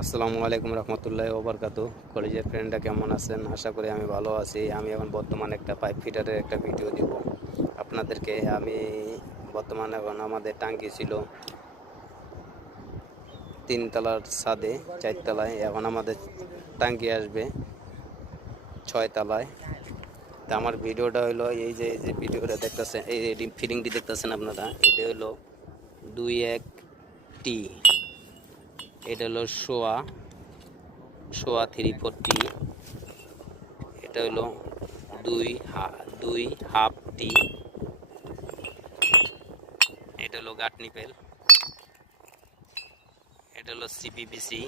আসসালামু আলাইকুম রহমতুল্লাহি ওয়া বারাকাতুহু। কলেজের ফ্রেন্ডরা কেমন আছেন? আশা করি আমি ভালো আছি। আমি এখন বর্তমানে একটা পাইপ ফিটারের একটা ভিডিও দিব আপনাদেরকে। আমি বর্তমানে এখন আমাদের টাঙ্কি ছিল 3 তলার ছাদে, 4 তলায়। এখন আমাদের টাঙ্কি আসবে 6 তলায়। তা আমার ভিডিওটা হলো এই যে ভিডিওটা দেখতেছেন, এই ফিলিংটি দেখতেছেন আপনারা, এটা হলো 21T। এটা হলো সোয়া 340। এটা হলো দুই হাফ টি। এটা হলো গাটনিপেল। এটা হলো সিপিবিসি,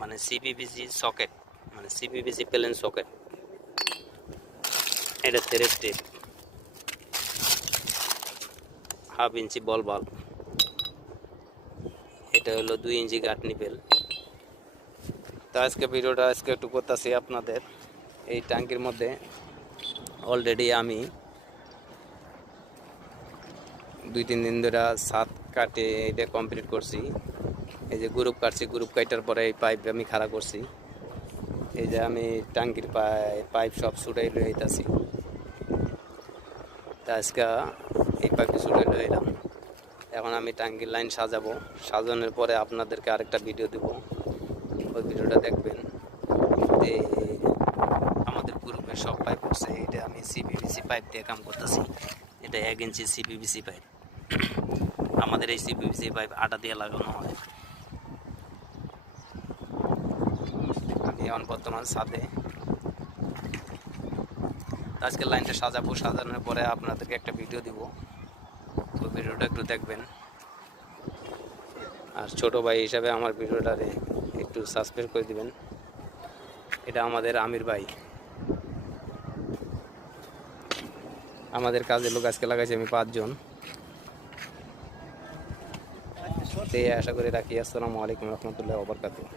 মানে সিপিবিসি সকেট, মানে সিপিবিসি প্লেন সকেট। এটা থ্রেড টেপ, হাফ ইঞ্চি বল বাল্ব। এটা হলো 2 ইঞ্চি গাটনিপেল। তো আজকে ভিডিওটা একটু করতেছি আপনাদের। এই ট্যাঙ্কির মধ্যে অলরেডি আমি 2-3 দিন ধরে ছাদ কাটে এটা কমপ্লিট করছি। এই যে গ্রুপ কাটছি, গ্রুপ কাটার পরে এই পাইপ আমি খাড়া করছি। এই যে আমি ট্যাঙ্কির পাইপ সব ছুটাই লয়ে আইতাছি। তা আজকে এই পাইপ ছুটাই লয়ে এলাম। এখন আমি ট্যাঙ্কির লাইন সাজাবো। সাজানোর পরে আপনাদেরকে আরেকটা ভিডিও দিব, ওই ভিডিওটা দেখবেন। আমাদের গ্রুপের সব পাইপ উঠছে। এটা আমি সিপিভিসি পাইপ দিয়ে কাম করতেছি। এটা 1 ইঞ্চি সিপিভিসি পাইপ। আমাদের এই সিপিভিসি পাইপ আটা দিয়ে লাগানো হয়। আমি এখন বর্তমান ছাদে। আজকে লাইনটা সাজাবো। সাজানোর পরে আপনাদেরকে একটা ভিডিও দিব, ওই ভিডিওটা একটু দেখবেন। আর ছোট ভাই হিসাবে আমার ভিডিওটারে একটু সাবস্ক্রাইব করে দিবেন। এটা আমাদের আমির ভাই। আমাদের কাজের লোক আজকে লাগাইছি আমি 5 জন। আশা করি রাখি। আসসালামু আলাইকুম রহমতুল্লাহি ওয়া বারাকাতুহু।